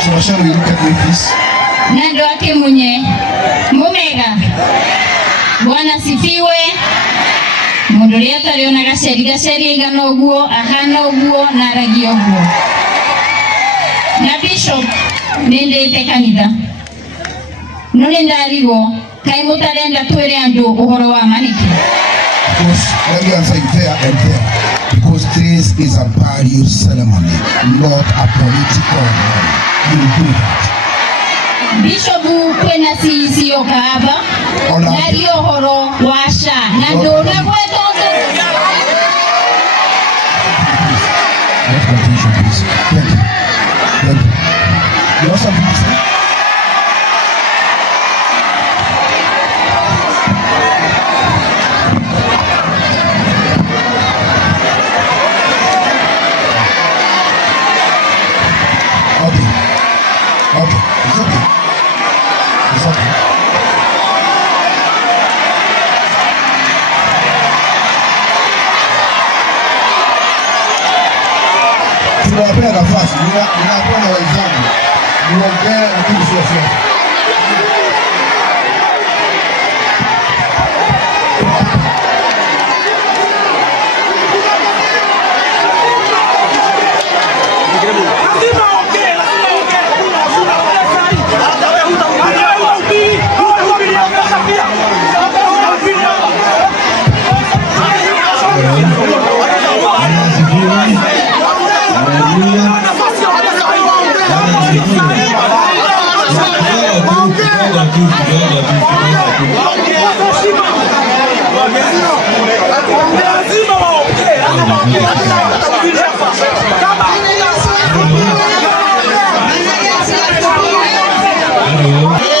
So shall we look at me, please? Nando ake munye mumega Bwana sifiwe. Mundu rieta riona gaceri igana uguo ahana uguo na ragi uguo. Na bishop nindite kanitha none ndarigo kai mutarenda twire andu uhoro wa maniki. Because let me answer you there and there. Because this is a burial ceremony, not a political one. You do that. Bishop kwena sisi okaba nari ohoro washa na ndona kweto. You also please. Okay, it's okay. It's okay. Tunawapea nafasi, ninakuwa na wenzangu. Niongea lakini sio sio. Hello.